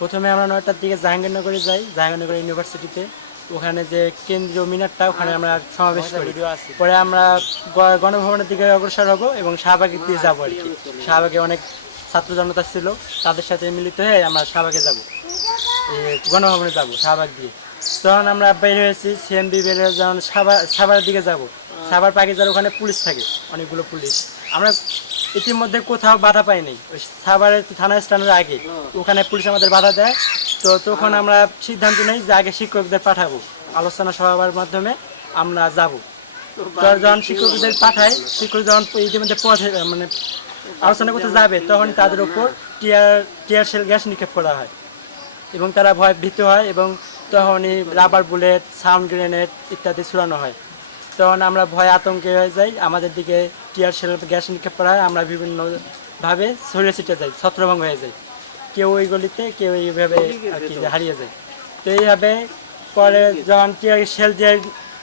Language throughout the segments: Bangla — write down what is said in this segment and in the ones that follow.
প্রথমে আমরা নয়টার দিকে জাহাঙ্গীরনগরে যাই, জাহাঙ্গীরনগর ইউনিভার্সিটিতে। ওখানে যে কেন্দ্রীয় মিনারটা, ওখানে আমরা সমাবেশ করি। পরে আমরা গণভবনের দিকে অগ্রসর হব এবং শাহবাগের দিয়ে যাব আর কি। শাহবাগে অনেক ছাত্র জনতা ছিল, তাদের সাথে মিলিত হয়ে আমরা শাহবাগে যাব। গণভবনে যাব, শাহবাগ দিয়ে তখন আমরা বের হয়েছি সিএমবি বের হয়ে যখন সাবার সাভারের দিকে যাব। সাভার পাকিজার ওখানে পুলিশ থাকে, অনেকগুলো পুলিশ। আমরা ইতিমধ্যে কোথাও বাধা পাইনি। ওই সাভারের থানা স্ট্যান্ডের আগে। ওখানে পুলিশ আমাদের বাধা দেয়। তো তখন আমরা সিদ্ধান্ত নেই যে আগে শিক্ষকদের পাঠাবো। আলোচনা সভার মাধ্যমে আমরা যাব। যখন শিক্ষকদের পাঠাই শিক্ষক যখন ইতিমধ্যে পথে মানে আলোচনা করতে যাবে তখন তাদের উপর টিয়ার টিয়ার সেল গ্যাস নিক্ষেপ করা হয়। এবং তারা ভয় ভীত হয় এবং তখনই রাবার বুলেট সাউন্ড গ্রেনেড ইত্যাদি ছুড়ানো হয়। তখন আমরা ভয় আতঙ্কে হয়ে যাই, আমাদের দিকে টিয়ার সেল গ্যাস নিক্ষেপ করা হয়, আমরা বিভিন্নভাবে ছড়িয়ে ছিটে যাই, ছত্রভঙ্গ হয়ে যাই। কেউ ওই গলিতে, কেউ এইভাবে আর কি হারিয়ে যায়। তো এইভাবে পরে যখন টিয়ার সেল দিয়ে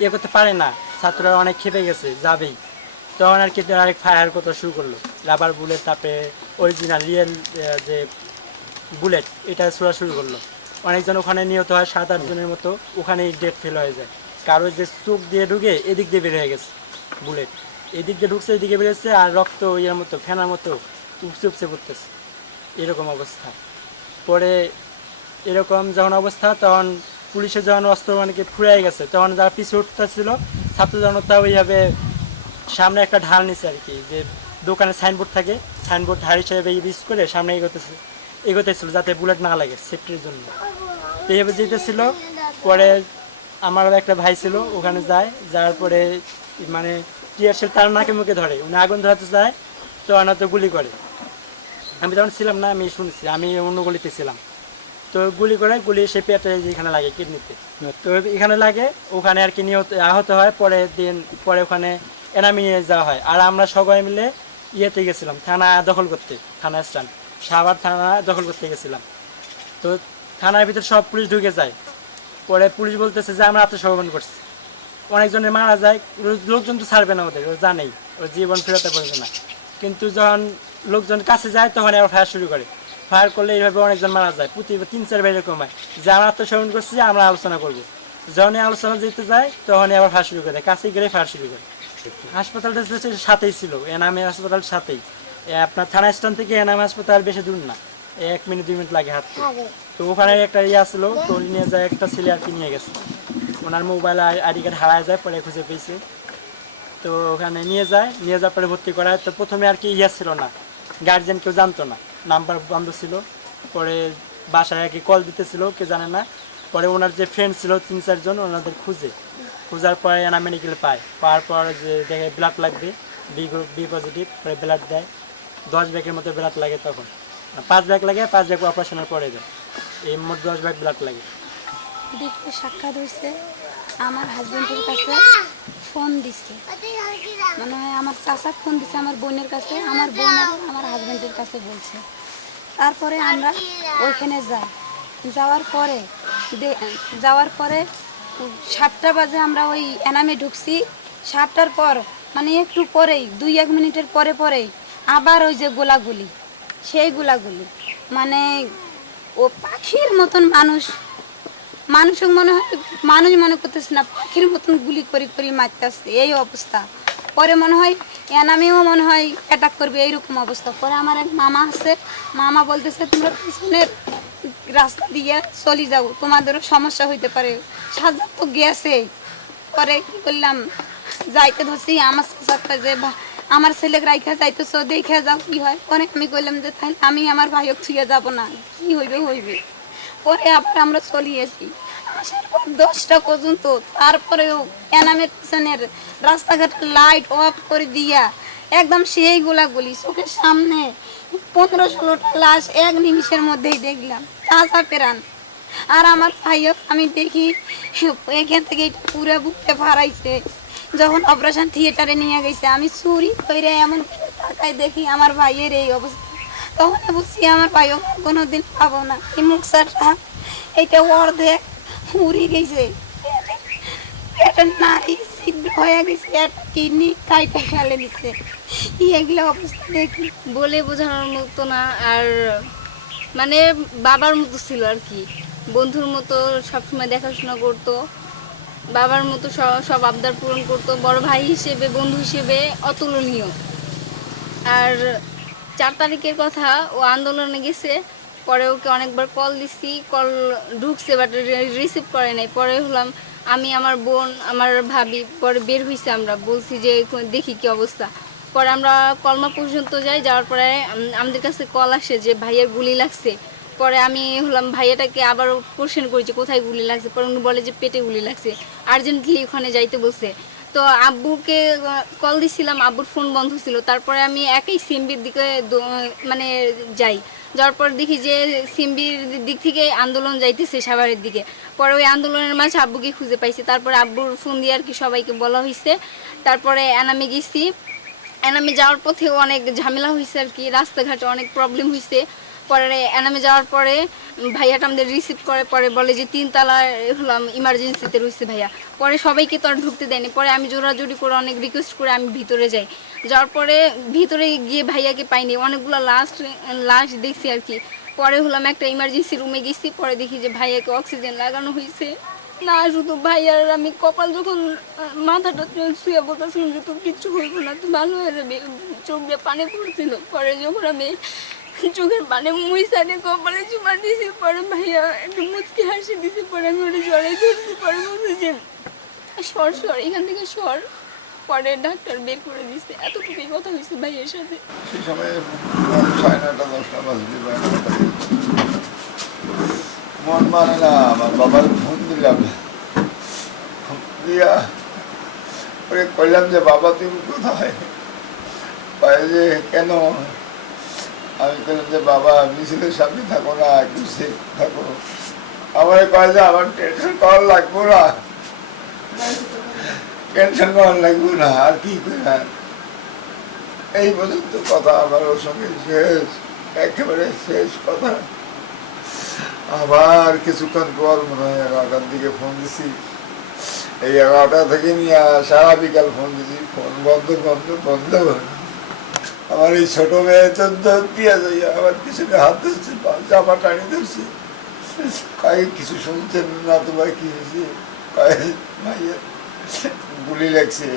ইয়ে করতে পারে না, ছাত্ররা অনেক খেপে গেছে, যাবেই। তখন আর কি আরেক ফায়ার করতে শুরু করল। রাবার বুলেট তারপরে অরিজিনাল রিয়েল যে বুলেট এটা ছোড়া শুরু করল। অনেকজন ওখানে নিহত হয়, সাত আটজনের মতো, ওখানেই ডেট ফেল হয়ে যায়। কারও যে চোখ দিয়ে ঢুকে এদিক দিয়ে বের হয়ে গেছে, বুলেট। এদিক দিয়ে ঢুকছে, এদিকে বেরোচ্ছে আর রক্ত ইয়ের মতো, ফেনার মতো উপচে উপচে পড়তেছে। এরকম অবস্থা। পরে এরকম যখন অবস্থা, তখন পুলিশের যখন অস্ত্র মানে কি ফুরাই গেছে, তখন যারা পিছু উঠতেছিল ছাত্র জনতা ওইভাবে সামনে একটা ঢাল নিছে আর কি, যে দোকানে সাইনবোর্ড থাকে, সাইনবোর্ড ধার হিসেবে ইউজ করে সামনে এগোতেছে, এগোতেছিল যাতে বুলেট না লাগে সেফটির জন্য। এইভাবে যেতেছিল, পরে আমার একটা ভাই ছিল, ওখানে যায়, যাওয়ার পরে মানে টিয়ার সেল তার নাকে মুখে ধরে, উনি আগুন ধরাতে যায় তো তো গুলি করে। আমি তখন ছিলাম না, আমি শুনছি, আমি অন্য গলিতে ছিলাম। তো গুলি করে, গুলি সে পেটে যেখানে লাগে কিডনিতে। তো এখানে লাগে, ওখানে আর কি নিহত, আহত হয় পরে দিন, পরে ওখানে এনামি নিয়ে যাওয়া হয়। আর আমরা সবাই মিলে ইয়েতে গেছিলাম, থানা দখল করতে, থানা স্ট্যান্ড, সাভার থানা দখল করতে গেছিলাম। তো থানার ভিতরে সব পুলিশ ঢুকে যায়। পরে পুলিশ বলতেছে যে, আমরা আত্মসমর্পণ করছি। অনেকজনের মারা যায় লোকজন তো ছাড়বে না ওদের ও জানেই, ওর জীবন ফেরাতে পারবে না। কিন্তু যখন লোকজন কাছে যায়, তখন আবার ফায়ার শুরু করে। ফায়ার করলে এইভাবে অনেকজন মারা যায়, প্রতি তিন চার বার এরকম হয় যে, আমরা আত্মসমর্পণ করছি, আমরা আলোচনা করব। যখনই আলোচনা যেতে যায়, তখনই আবার ফায়ার শুরু করে কাছে গেলে ফায়ার শুরু করে। হাসপাতালটা সাথেই ছিল এনামে হাসপাতাল সাথেই। আপনার থানা স্ট্যান্ড থেকে এনামে হাসপাতাল বেশি দূর না। এক মিনিট দুই মিনিট লাগে হাঁটতে। তো ওখানে একটা ইয়ে আসলো তো নিয়ে যায় একটা ছেলে আর কি নিয়ে গেছে। ওনার মোবাইল আইডি কার্ড হারায় যায় পরে খুঁজে পেয়েছে। তো ওখানে নিয়ে যায় নিয়ে যাওয়ার পরে ভর্তি করায়। তো প্রথমে আর কি ইয়ে ছিল না গার্জেন কেউ জানতো না নাম্বার বন্ধ ছিল। পরে বাসায় আর কি কল দিতেছিল কেউ জানে না। পরে ওনার যে ফ্রেন্ড ছিল তিন চারজন ওনাদের খুঁজে। খোঁজার পরে এনা মেডিকেল পায়। পাওয়ার পর যে দেখে ব্লাড লাগবে বি গ্রুপ বি পজিটিভ পরে ব্লাড দেয়। দশ ব্যাগের মতো ব্লাড লাগে তখন। পাঁচ ব্যাগ লাগে, পাঁচ ব্যাগ অপারেশনের পরে দেয় এই মোট দশ ব্যাগ ব্লাড লাগে। দেখতে সাক্ষাৎ হয়েছে আমার হাজবেন্ডের কাছে ফোন দিছে। মানে আমার চাচা ফোন দিছে আমার বোনের কাছে, আমার বোন আমার হাজবেন্ডের কাছে বলছে। তারপরে আমরা ওইখানে যাই। যাওয়ার পরে যাওয়ার পরে সাতটা বাজে আমরা ওই এনামে ঢুকছি। সাতটার পর মানে একটু পরেই, দুই এক মিনিটের পরে পরেই আবার ওই যে গোলাগুলি। সেই গোলাগুলি মানে ও পাখির মতন মানুষ। মানুষ মনে হয় মানুষ মনে করতেছে না, পাখির মতন গুলি করি করি মারতেছে, এই অবস্থা। পরে মনে হয়, এনামেও মনে হয় অ্যাটাক করবে, এইরকম অবস্থা। পরে আমার এক মামা আছে, মামা বলতেছে, তোমরা পিছনের রাস্তা দিয়ে চলে যাও, তোমাদেরও সমস্যা হইতে পারে। সাজা তো গেছে। পরে কি করলাম, যাইতে ধরছি, আমার সাথে যে আমার ছেলেকে রাইখা যাইতেছ দেখে যাও, কি হয়? পরে আমি কইলাম যে তাহলে আমি আমার ভাইও ছুঁয়ে যাব না। কি হইবে হইবে? পরে আবার আমরা চলে আসি। আসার পর দশটা পর্যন্ত তারপরেও এনামের পিছনের রাস্তাঘাট লাইট অফ করে দিয়া একদম সেই গোলাগুলি চোখের সামনে পনেরো ষোলোটা লাশ এক নিমিষের মধ্যেই দেখলাম। তাজা পেরান আর আমার ভাইও আমি দেখি এখান থেকে পুরো বুকতে ফারাইছে যখন অপারেশন থিয়েটারে নিয়ে গেছে, আমি চুরি করে এমন তাকায় দেখি আমার ভাইয়ের এই অবস্থা। তখন বুঝছি আমার ভাইও কোনোদিন পাবো না। এই মুখসারটা এটা অর্ধেক উড়ে গেছে। একটা নারী ছিদ্র হয়ে গেছে, একটা কিডনি কাইটা ফেলে দিচ্ছে এগুলো অবস্থা দেখি। বলে বোঝানোর মতো না, আর মানে বাবার মতো ছিল আর কি। বন্ধুর মতো সবসময় দেখাশোনা করতো। বাবার মতো সব আবদার পূরণ করতো, বড় ভাই হিসেবে, বন্ধু হিসেবে অতুলনীয়। আর চার তারিখের কথা ও আন্দোলনে গেছে, পরে ওকে অনেকবার কল দিছি কল ঢুকছে বাট রিসিভ করে নাই। পরে হলাম আমি, আমার বোন, আমার ভাবি, পরে বের হয়েছে আমরা, বলছি যে দেখি কি অবস্থা। পরে আমরা কলমা পর্যন্ত যাই, যাওয়ার পরে আমাদের কাছে কল আসে যে ভাইয়ের গুলি লাগছে। পরে আমি হলাম ভাইয়াটাকে আবার কোশ্চেন করেছি, কোথায় গুলি লাগছে? পরে উনি বলে যে, পেটে গুলি লাগছে। আর্জেন্টলি ওখানে যাইতে বলছে। তো আব্বুকে কল দিছিলাম, আব্বুর ফোন বন্ধ ছিল। তারপরে আমি একই সিম্বির দিকে মানে যাই। যাওয়ার পর দেখি যে সিম্বির দিক থেকে আন্দোলন যাইতেছে সাভারের দিকে। পরে ওই আন্দোলনের মাঝে আব্বুকে খুঁজে পাইছি। তারপরে আব্বুর ফোন দিয়ে আর কি সবাইকে বলা হয়েছে তারপরে এনামে গেছি। এনামে যাওয়ার পথে অনেক ঝামেলা হয়েছে আর কি। রাস্তাঘাটে অনেক প্রবলেম হয়েছে পরে এনামে যাওয়ার পরে ভাইয়াটা আমাদের রিসিভ করে, পরে বলে যে তিন তলায় হলাম ইমার্জেন্সিতে রয়েছে ভাইয়া। পরে সবাইকে তো আর ঢুকতে দেয়নি। পরে আমি জোরাজুরি করে অনেক রিকোয়েস্ট করে আমি ভিতরে যাই। যাওয়ার পরে ভিতরে গিয়ে ভাইয়াকে পাইনি। অনেকগুলো লাস্ট লাস্ট দেখছি আর কি। পরে হলাম একটা ইমার্জেন্সি রুমে গেছি। পরে দেখি যে ভাইয়াকে অক্সিজেন লাগানো হয়েছে না, শুধু ভাইয়ার আমি কপাল যখন, মাথাটা শুয়ে বলতেছিলাম যে তোর কিচ্ছু হইব না, তুই ভালো হয়ে যাবে। চোখ দিয়ে পানি পড়ছিল। পরে যখন আমি চোখের পানি মুইসানে কপালে চুমা দিয়েছি পরে ভাইয়া একটু মুচকি হাসি দিয়েছি পরে আমি ওটা জড়াই ধরছি, পরে বলছে যে, সর সর, এখান থেকে সর। পরে ডাক্তার বের করে দিচ্ছে এতটুকুই কথা হয়েছে ভাইয়ের সাথে। সেই সময় সাড়ে নয়টা দশটা বাজবে মন মানে না, আমার বাবার ফোন দিলাম। ফোন দিয়া ওরে কইলাম যে, বাবা, তুমি কোথায়? যে, কেন? আমি বললাম যে, বাবা মিছিলের সামনে থাকো না, একটু সেফ থাকো। আমার কয় যে, আমার টেনশন করার লাগবো না। টেনশন করার লাগবো না, আর কি করে এই পর্যন্ত কথা আমার ওর সঙ্গে শেষ, একেবারে শেষ কথা। আবার কিছুক্ষণ পর মনে হয় এগারোটার দিকে ফোন দিছি। এই এগারোটা থেকে নিয়ে সারা বিকাল ফোন দিছি। ফোন বন্ধ বন্ধ বন্ধ বন্ধ। আমার এই ছোট মেয়ে তো যাই, আমার পিছনে হাত ধরছে জামা টানি ধরছে। কিছু শুনছেন না তোমার কি হয়েছে? গুলি লাগছে।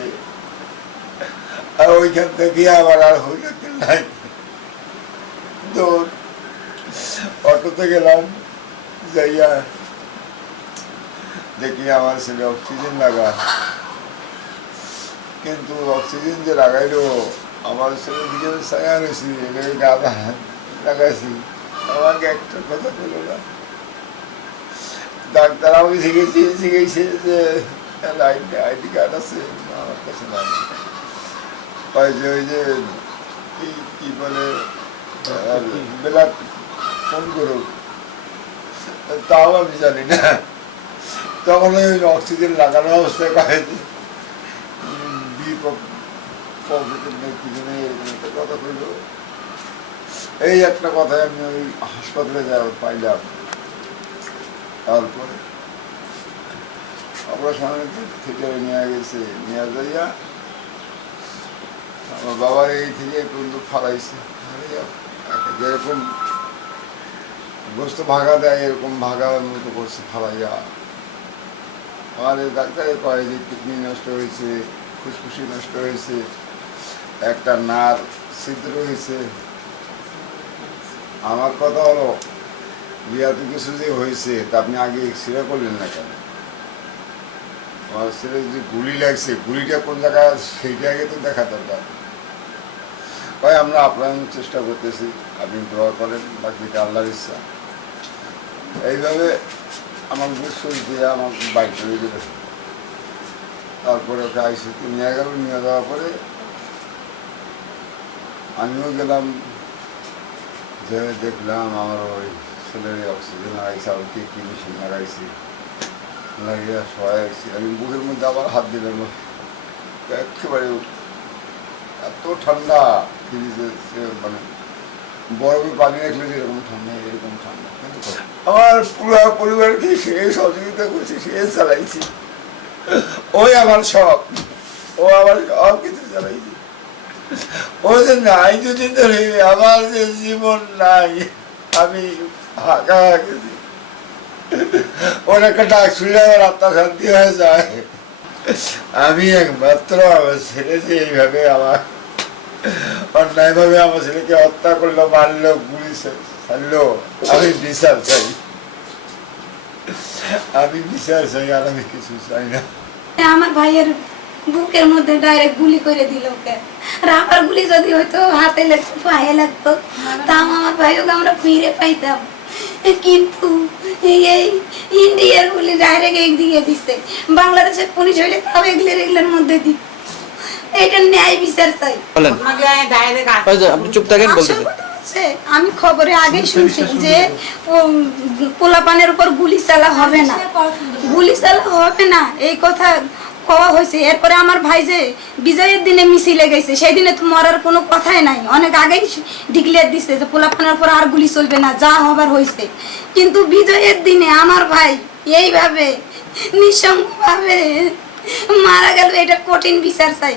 আর ওইখান থেকে আবার আর হইল নাই? অটোতে গেলাম, যাইয়া দেখি আমার ছেলে অক্সিজেন লাগা। কিন্তু অক্সিজেন যে লাগাইলো আমার ছেলে দিকে ছায়া রয়েছি গাদা লাগাইছি। আমাকে একটা কথা বলো না। ডাক্তার আমাকে শিখেছি শিখেছে যে আইডি কার্ড আছে আমার কাছে নাই। ওই যে ওই যে কি বলে ব্লাড ফোন করুক তাও আমি জানি না। তখন ওই অক্সিজেন লাগানো অবস্থায় কয়ে যে, উম, বি পক- কথা কইল এই একটা কথায় আমি ওই হাসপাতালে যাওয়ার পাইলাম তারপরে অপারেশনের থেকে নিয়ে গেছে নিয়ে যাইয়া আমার বাবার এই থেকে কিন্তু ফালাইছে যেরকম গোস্ত ভাগা দেয় এরকম ভাগার মতো করছে ফালাইয়া এই ডাক্তারে কয় যে কিডনি নষ্ট হয়েছে খুশখুশি নষ্ট হয়েছে একটা নার ছিদ্র হয়েছে। আমার কথা হলো বিয়াতে কিছু যে হয়েছে, তা আপনি আগে এক্সরে করলেন না কেন? আমার ছেলে যে গুলি লাগছে, গুলিটা কোন জায়গায় সেইটা আগে তো দেখা দরকার। ভাই, আমরা আপ্রাণ চেষ্টা করতেছি, আপনি দোয়া করেন, বাকিটা আল্লাহর ইচ্ছা। এইভাবে আমার বুঝ দিয়ে আমার বাইক চলে গেল তারপরে ওকে আইসিতে নিয়ে গেল, নিয়ে যাওয়ার পরে আমিও গেলাম। যে দেখলাম আমার ওই ছেলের অক্সিজেন লাগাইছে আর কি কি মেশিন লাগাইছি লাগিয়ে সবাই আইসি আমি বুকের মধ্যে আবার হাত দিলাম। একেবারে এত ঠান্ডা ফ্রিজে মানে বরফে পানি রাখলে যেরকম ঠান্ডা, এরকম ঠান্ডা। আমার পুরো পরিবারকে সে সহযোগিতা করছে, সে চালাইছি। ওই আমার সব ও আমার সব কিছু চালাইছে। ও যে নাই যদি ধরে, আমার যে জীবন নাই, আমি ডাক শুনলে আত্মা শান্তি হয়ে যায়। আমি একমাত্র আমার ছেলে যে এইভাবে আমার অন্যায়ভাবে আমার ছেলেকে হত্যা করল, মারলো, গুলি ছাড়লো আমি বিচার চাই। আমি বিচার চাই আর আমি কিছু চাই না। আমার ভাইয়ের বুকের মধ্যে ডাইরেক্ট গুলি করে দিল ওকে। রাবার গুলি যদি হয়তো হাতে লাগতো পায়ে লাগতো তাও আমার ভাইকে আমরা ফিরে পাইতাম। কিন্তু এই এই ইন্ডিয়ার গুলি ডাইরেক্ট একদিকে দিচ্ছে বাংলাদেশের পুলিশ হইলে তাও এগুলোর এগুলোর মধ্যে দিত এটা ন্যায় বিচার চাই। আপনি চুপ থাকেন হচ্ছে, আমি খবরে আগেই শুনছি যে পোলাপানের উপর গুলি চালা হবে না। গুলি চালা হবে না। এই কথা কওয়া হয়েছে। এরপরে আমার ভাই যে বিজয়ের দিনে মিছিলে গেছে, সেই দিনে তো মরার কোনো কথাই নাই। অনেক আগেই ডিক্লেয়ার দিচ্ছে যে পোলাপানের উপর আর গুলি চলবে না, যা হবার হয়েছে। কিন্তু বিজয়ের দিনে আমার ভাই এইভাবে, নিঃসঙ্গভাবে মারা গেল, এটা কঠিন বিচার চাই।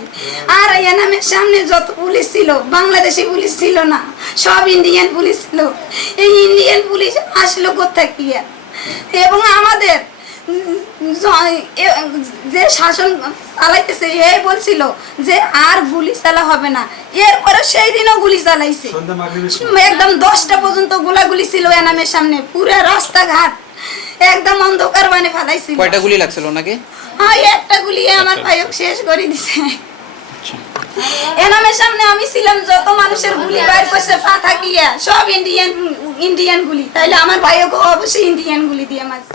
আর এনামের সামনে যত পুলিশ ছিল, বাংলাদেশি পুলিশ ছিল না, সব ইন্ডিয়ান পুলিশ ছিল। এই ইন্ডিয়ান পুলিশ আসলো কোথায় কি এবং আমাদের যে শাসন চালাইতেছে এ বলছিল যে আর গুলি চালা হবে না। এরপরে সেই দিনও গুলি চালাইছে। একদম দশটা পর্যন্ত গোলাগুলি ছিল এনামের সামনে পুরো রাস্তাঘাট একদম অন্ধকার বানে ফেলাইছিল। কয়টা গুলি লাগছিল ওনাকে? হ্যাঁ একটা গুলি আমার ভাইক শেষ করে দিছে। এনামের সামনে আমি ছিলাম যত মানুষের গুলি বাইর করছে পা থাকিয়া সব ইন্ডিয়ান ইন্ডিয়ান গুলি। তাইলে আমার ভাইকে অবশ্যই ইন্ডিয়ান গুলি দিয়ে মারছে।